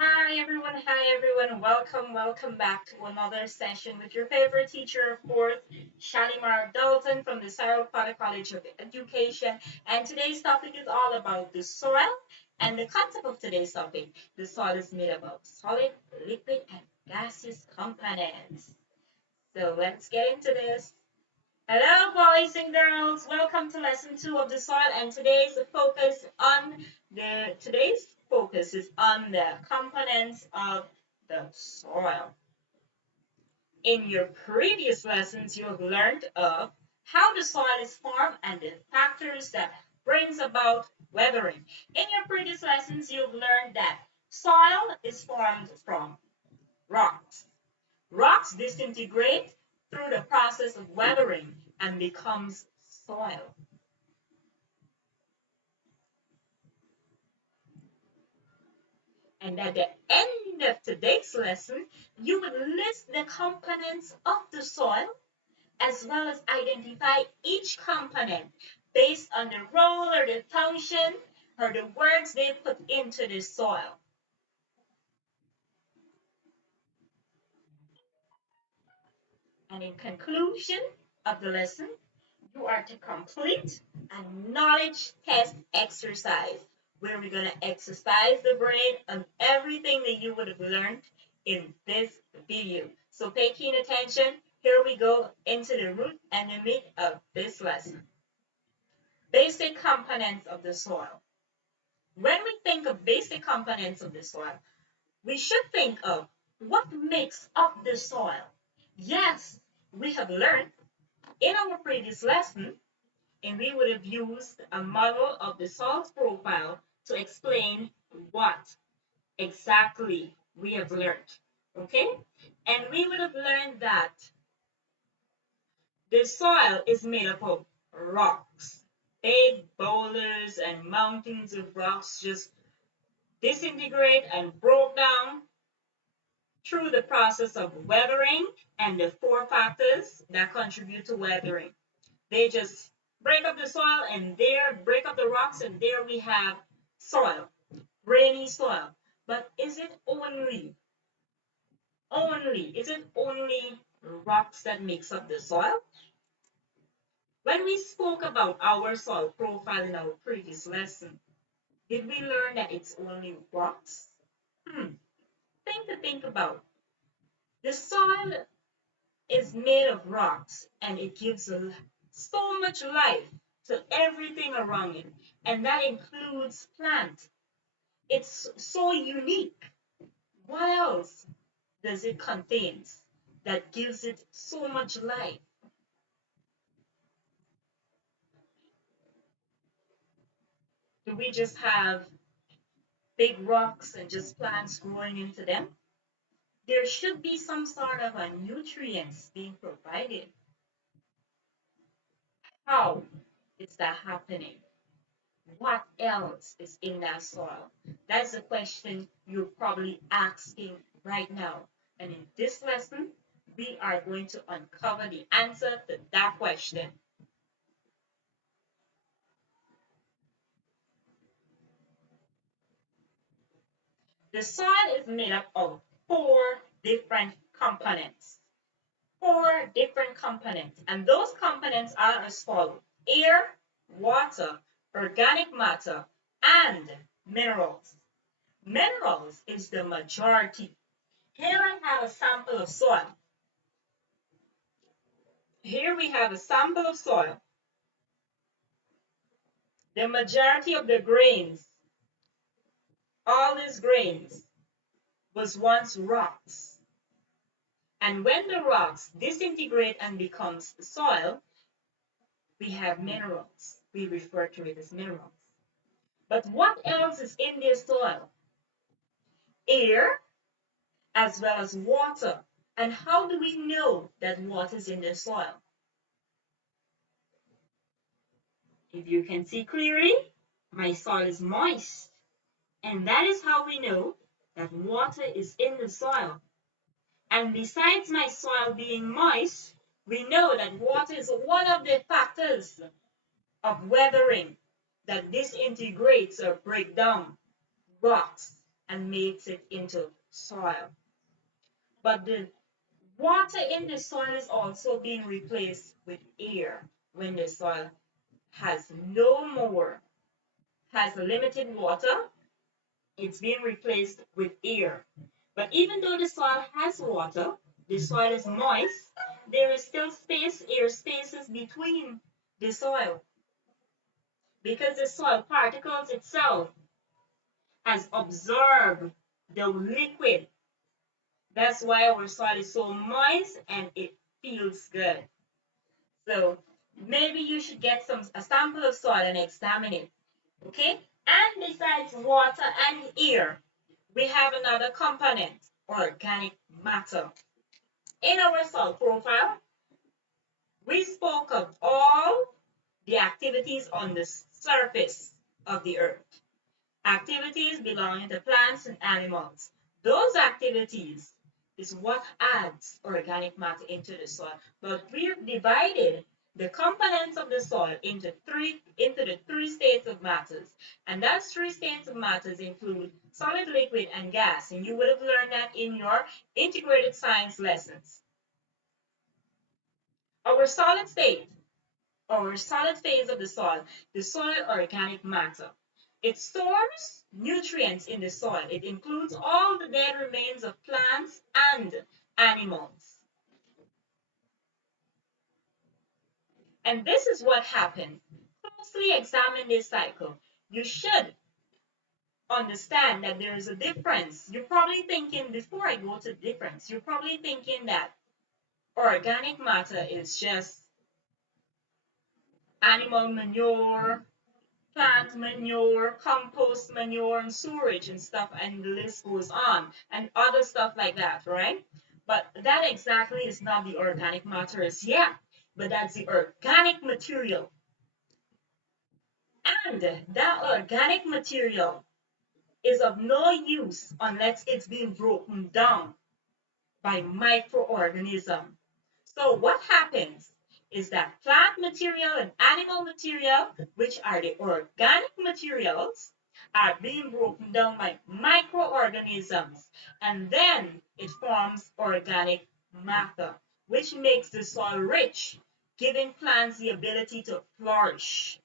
Hi everyone, welcome back to another session with your favorite teacher, of course, Shalimar Dalton from the Sarasota College of Education. And today's topic is all about the soil and the concept of today's topic. The soil is made up of solid, liquid, and gaseous components. So let's get into this. Hello, boys and girls. Welcome to lesson 2 of the soil, and today's focus is on the components of the soil. In your previous lessons, you have learned of how the soil is formed and the factors that brings about weathering. In your previous lessons, you've learned that soil is formed from rocks. Rocks disintegrate through the process of weathering and becomes soil. And at the end of today's lesson, you would list the components of the soil as well as identify each component based on the role or the function or the words they put into the soil. And in conclusion of the lesson, you are to complete a knowledge test exercise where we're going to exercise the brain on everything that you would have learned in this video. So pay keen attention. Here we go into the root and the meat of this lesson. Basic components of the soil. When we think of basic components of the soil, we should think of what makes up the soil. Yes, we have learned in our previous lesson, and we would have used a model of the salt profile to explain what exactly we have learned. Okay? And we would have learned that the soil is made up of rocks. Big boulders and mountains of rocks just disintegrate and broke down through the process of weathering and the four factors that contribute to weathering. They just break up the soil and there break up the rocks and there we have soil, rainy soil. But is it only rocks that makes up the soil? When we spoke about our soil profile in our previous lesson, did we learn that it's only rocks? Think about. The soil is made of rocks and it gives so much life to everything around it, and that includes plants. It's so unique. What else does it contain that gives it so much life? Do we just have big rocks and just plants growing into them? There should be some sort of a nutrients being provided. How is that happening? What else is in that soil? That's the question you're probably asking right now. And in this lesson, we are going to uncover the answer to that question. The soil is made up of four different components. Four different components. And those components are as follows: air, water, organic matter, and minerals. Minerals is the majority. Here I have a sample of soil. Here we have a sample of soil. The majority of the grains, all these grains, was once rocks. And when the rocks disintegrate and becomes soil, we have minerals. We refer to it as minerals. But what else is in this soil? Air as well as water. And how do we know that water is in the soil? If you can see clearly, my soil is moist. And that is how we know that water is in the soil. And besides my soil being moist, we know that water is one of the factors of weathering that disintegrates or break down rocks and makes it into soil. But the water in the soil is also being replaced with air when the soil has no more, has limited water, it's being replaced with air. But even though the soil has water, the soil is moist, there is still space, air spaces between the soil because the soil particles itself has absorbed the liquid. That's why our soil is so moist and it feels good. So maybe you should get a sample of soil and examine it. Okay? And besides water and air, we have another component, organic matter. In our soil profile, we spoke of all the activities on the surface of the earth, activities belonging to plants and animals. Those activities is what adds organic matter into the soil. But we've divided the components of the soil into the three states of matters. And those three states of matters include solid, liquid, and gas. And you would have learned that in your integrated science lessons. Our solid state, or solid phase of the soil organic matter. It stores nutrients in the soil. It includes all the dead remains of plants and animals. And this is what happens. Closely examine this cycle. You should understand that there is a difference. You're probably thinking, before I go to the difference, you're probably thinking that organic matter is just animal manure, plant manure, compost manure, and sewage and stuff, and the list goes on, and other stuff like that, right? But that exactly is not the organic matter as yet, but that's the organic material. And that organic material is of no use unless it's being broken down by microorganisms. So what happens is that plant material and animal material, which are the organic materials, are being broken down by microorganisms, and then it forms organic matter, which makes the soil rich, giving plants the ability to flourish.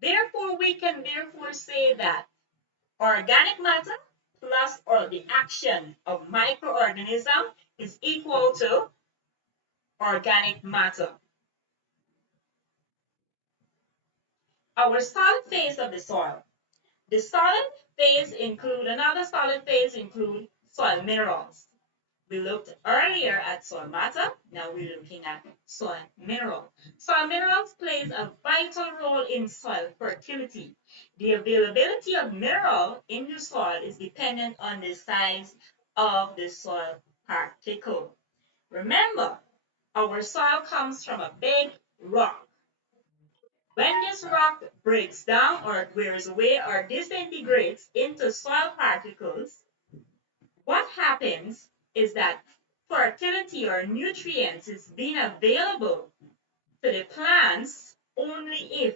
Therefore, we can therefore say that organic matter plus or the action of microorganism is equal to organic matter. Our solid phase of the soil. The solid phase include, another solid phase include soil minerals. We looked earlier at soil matter, now we're looking at soil mineral. Soil minerals plays a vital role in soil fertility. The availability of mineral in the soil is dependent on the size of the soil particle. Remember, our soil comes from a big rock. When this rock breaks down or wears away or disintegrates into soil particles, what happens is that fertility or nutrients is being available to the plants only if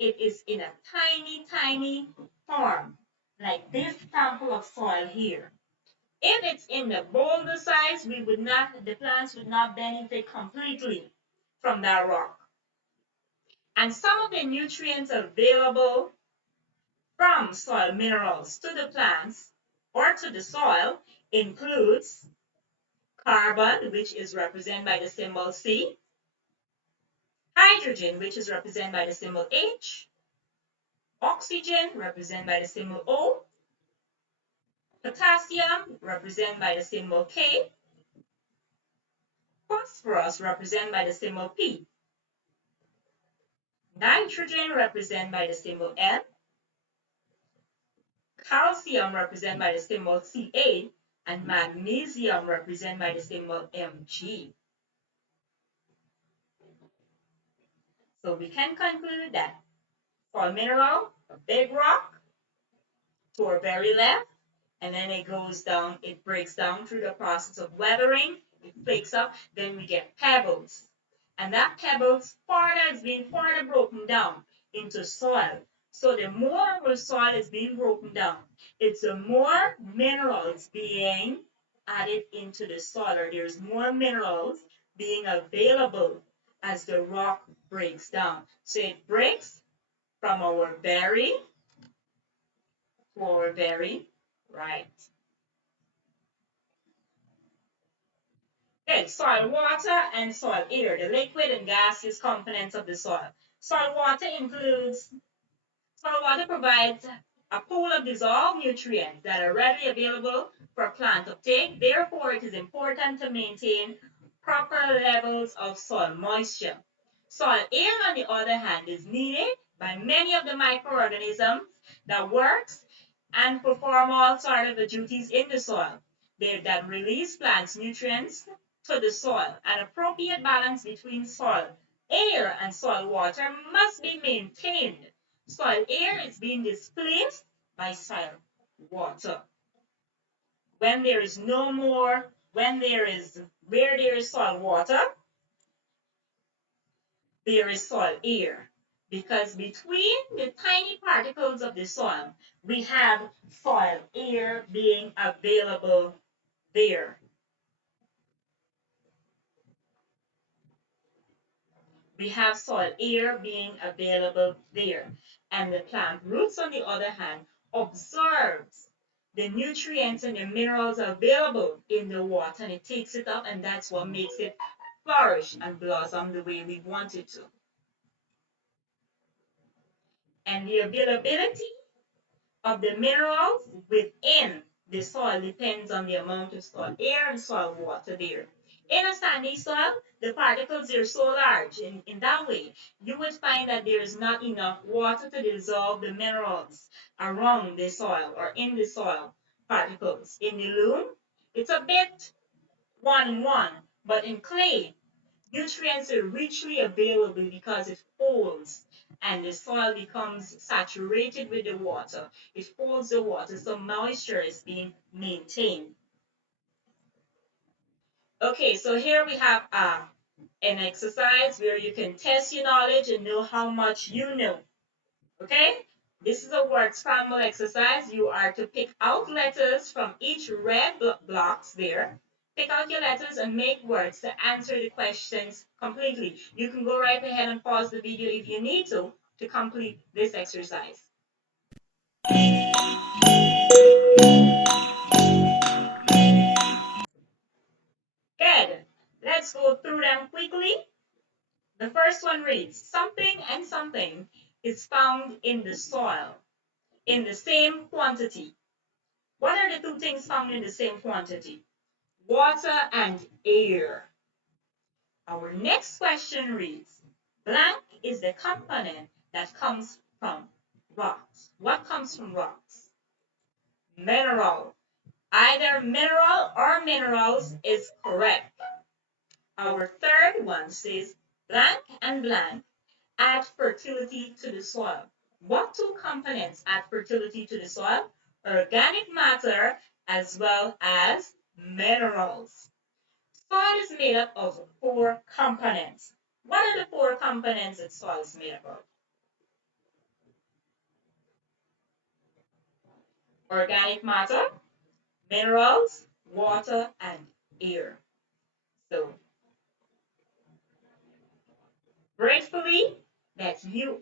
it is in a tiny, tiny form, like this sample of soil here. If it's in the boulder size, the plants would not benefit completely from that rock. And some of the nutrients available from soil minerals to the plants or to the soil includes carbon, which is represented by the symbol C, hydrogen, which is represented by the symbol H, oxygen, represented by the symbol O, potassium, represented by the symbol K, phosphorus, represented by the symbol P, nitrogen, represented by the symbol N, calcium, represented by the symbol Ca, and magnesium, represented by the symbol Mg. So we can conclude that for a mineral, a big rock to our very left, and then it goes down, it breaks down through the process of weathering, it flakes up, then we get pebbles. And that pebbles further is being further broken down into soil. So the more our soil is being broken down, it's the more minerals being added into the soil, or there's more minerals being available as the rock breaks down. So it breaks from our very to our very right. Okay, soil water and soil air, the liquid and gaseous components of the soil. Soil water includes Soil water provides a pool of dissolved nutrients that are readily available for plant uptake. Therefore, it is important to maintain proper levels of soil moisture. Soil air, on the other hand, is needed by many of the microorganisms that works and perform all sort of the duties in the soil. That release plants nutrients to the soil. An appropriate balance between soil air and soil water must be maintained. Soil air is being displaced by soil water. When there is no more, when there is, where there is soil water, there is soil air. Because between the tiny particles of the soil, we have soil air being available there. We have soil air being available there. And the plant roots, on the other hand, observes the nutrients and the minerals available in the water, and it takes it up, and that's what makes it flourish and blossom the way we want it to. And the availability of the minerals within the soil depends on the amount of soil air and soil water there. In a sandy soil, the particles are so large. In that way, you would find that there is not enough water to dissolve the minerals around the soil or in the soil particles. In the loam, it's a bit 1-1, but in clay, nutrients are richly available because it holds and the soil becomes saturated with the water. It holds the water, so moisture is being maintained. Okay, so here we have an exercise where you can test your knowledge and know how much you know. Okay? This is a word scramble exercise. You are to pick out letters from each red blocks there. Pick out your letters and make words to answer the questions completely. You can go right ahead and pause the video if you need to complete this exercise. Good. Let's go through them quickly. The first one reads, something and something is found in the soil in the same quantity. What are the two things found in the same quantity? Water and air. Our next question reads, blank is the component that comes from rocks. What comes from rocks? Mineral. Either mineral or minerals is correct. Our third one says, blank and blank add fertility to the soil. What two components add fertility to the soil? Organic matter as well as minerals. Soil is made up of 4 components. What are the 4 components that soil is made up of? Organic matter, minerals, water, and air. So, gratefully that you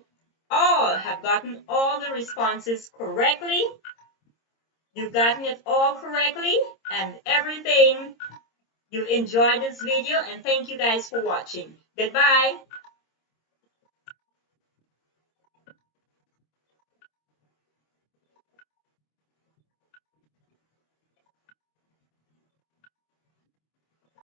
all have gotten all the responses correctly. You've gotten it all correctly and everything. You've enjoyed this video, and thank you guys for watching. Goodbye.